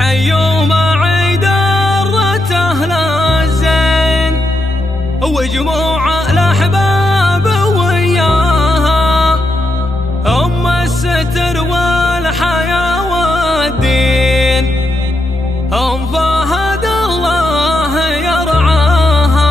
حيوا معيد الرت أهل الزين وجموع الأحباب وياها أم الستر والحياة والدين أم فهد الله يرعاها.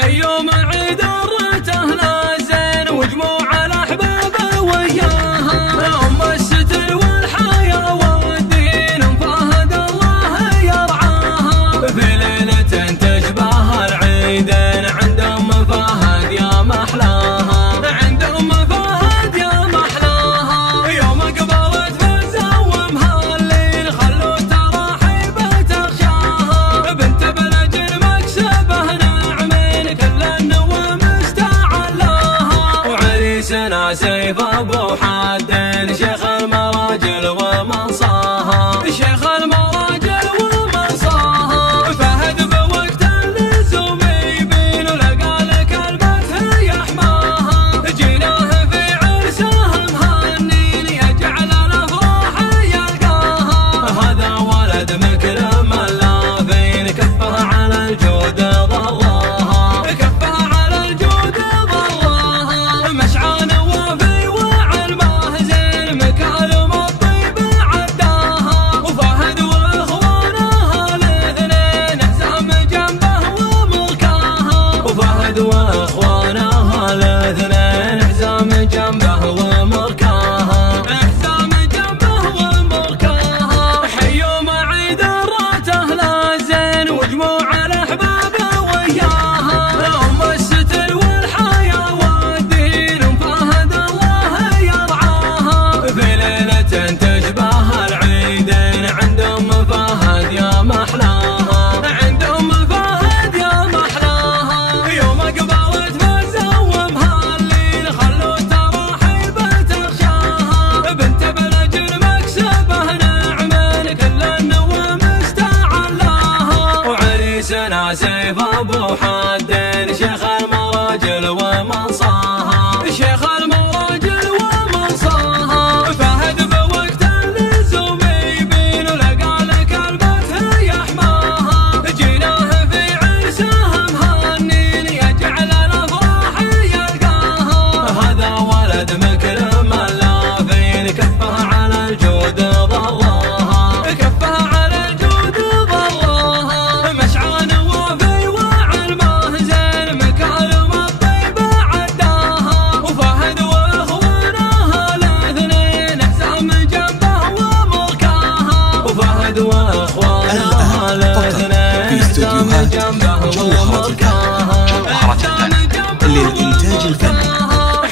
حيوا معيد الرت أهل الزين وجموع الأحباب وياها أم الستر والحياة والدين أم فهد الله يرعاها. في ليلة تشبه العيدين عند أم فهد يا محلاها، عند أم فهد يا محلاها. يوم قبلت فزوم هالليل خلوا التراحيب تغشاها. بنت بلج المكسبه نعمين كل النوام استعلاها. وعريسنا سيف أبو حدين شيخ المراجل ومنصاها، شيخ المراجل ومنصاها. فهد بوقت اللزوم يبين ولقى لك المدح يحماها. جيناه في عرسه مهنين يجعل الافراح يلقاها. هذا ولد مكرم اللافين كفه على الجود ضراها، كفه على الجود ضراها. مشعى نوافي وعلمه زين مكارم الطيب عداها. وفهد واخوانها الاثنين حزام جنبه ومركاها. وفهد واخوانها الاثنين حزام جنبه ومركاها، حزام جنبه ومركاها. حيوا معيد الرت أهل الزين وجموع الأحباب وياها أم الستر والحياة والدين أم فهد الله يرعاها. في ليلة تشبه العيدين عند أم فهد يا محلاها، عند أم فهد يا محلاها. يوم قبلت فزوم هالليل خلوا التراحيب تغشاها. بنت بلج المكسبه نعمين كل النوام استعلاها. وعريسنا سيف أبو حدين شيخ المراجل ومنصاها، شيخ المراجل ومنصاها. فهد بوقت اللزوم يبين ولقى لك المدح يحماها. جيناه في عرسه مهنين يجعل الافراح يلقاها. هذا ولد مكرم اللافين كفه على الجود ضراها، كفه على الجود ضراها. مشعى نوافي وعلمه زين مكارم الطيب عداها. وفهد واخوانها الاثنين حزام جنبه ومركاها. وفهد واخوانها الاثنين حزام جنبه ومركاها، حزام جنبه للإنتاج الفني.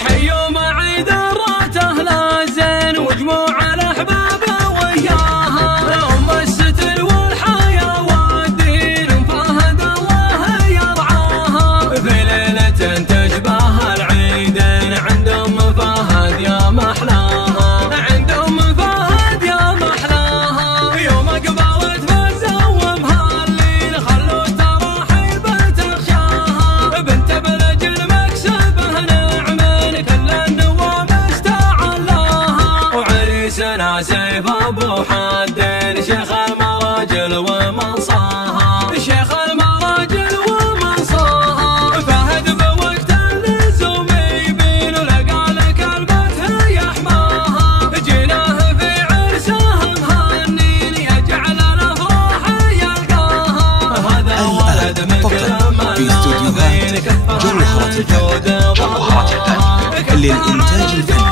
حيوا معيد الرت أهل الزين وجموع الأحباب وياها أم الستر والحياة والدين أم فهد الله يرعاها. في ليلة تشبه العيدين عند أم فهد يا محلاها، عند أم فهد يا محلاها. يوم قبلت فزوم هالليل خلوا التراحيب تغشاها. بنت بلج المكسبه نعمين كل النوام استعلاها. وعريسنا سيف أبو حدين شيخ المراجل ومنصاها، شيخ المراجل ومنصاها. فهد بوقت اللزوم يبين ولقى لك المدح يحماها. جيناه في عرسه مهنين يجعل الافراح يلقاها. هذا ولد مكرم اللافين كفه على الجود ضراها، للإنتاج الفني.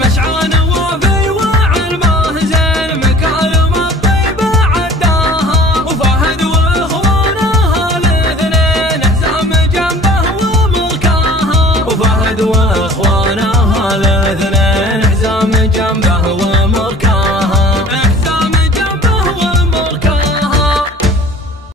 مشعى نوافي وعلمه زين مكارم الطيب عداها. وفهد واخوانها الاثنين حزام جنبه ومركاها. وفهد واخوانها الاثنين